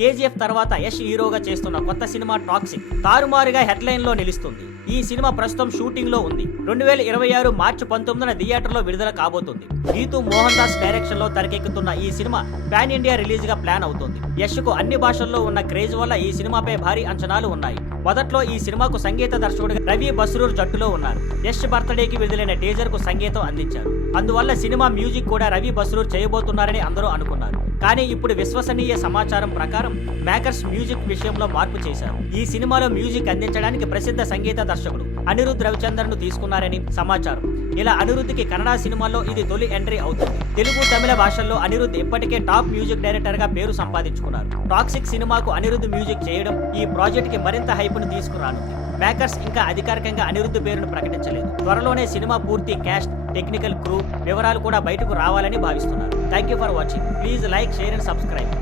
KGF తర్వాత యష్ హీరోగా చేస్తున్న కొత్త సినిమా టాక్సిక్ తారుమారుగా హెడ్లైన్ లో నిలుస్తుంది. ఈ సినిమా ప్రస్తుతం షూటింగ్ లో ఉంది. 2026 మార్చి 19న థియేటర్లో విడుదల కాబోతుంది. గీతూ మోహన్ దాస్ డైరెక్షన్ లో తెరకెక్కుతున్న ఈ సినిమా పాన్ ఇండియా రిలీజ్ గా ప్లాన్ అవుతోంది. యష్ కు అన్ని భాషల్లో ఉన్న క్రేజ్ వల్ల ఈ సినిమాపై భారీ అంచనాలు ఉన్నాయి. మొదట్లో ఈ సినిమాకు సంగీత దర్శకుడిగా రవి బస్రూర్ జట్టులో ఉన్నారు. యష్ బర్త్డేకి విడుదలైన టీజర్ కు సంగీతం అందించారు. అందువల్ల సినిమా మ్యూజిక్ కూడా రవి బస్రూర్ చేయబోతున్నారని అందరూ అనుకున్నారు. కానీ ఇప్పుడు విశ్వసనీయ సమాచారం ప్రకారం మేకర్స్ మ్యూజిక్ విషయంలో మార్పు చేశారు. ఈ సినిమాలో మ్యూజిక్ అందించడానికి ప్రసిద్ధ సంగీత దర్శకుడు అనిరుద్ రవిచంద్రన్ ను తీసుకున్నారని సమాచారం. ఇలా అనిరుద్కి కన్నడ సినిమాల్లో ఇది తొలి ఎంట్రీ అవుతుంది. తెలుగు, తమిళ భాషల్లో అనిరుద్ ఇప్పటికే టాప్ మ్యూజిక్ డైరెక్టర్ గా పేరు సంపాదించుకున్నారు. టాక్సిక్ సినిమాకు అనిరుద్ మ్యూజిక్ చేయడం ఈ ప్రాజెక్ట్ కి మరింత హైప్ ను తీసుకురానుంది. మేకర్స్ ఇంకా అధికారికంగా అనిరుద్ పేరును ప్రకటించలేదు. త్వరలోనే సినిమా పూర్తి క్యాస్ట్, టెక్నికల్ క్రూ వివరాలు కూడా బయటకు రావాలని భావిస్తున్నారు. Thank you for watching. Please like, share and subscribe.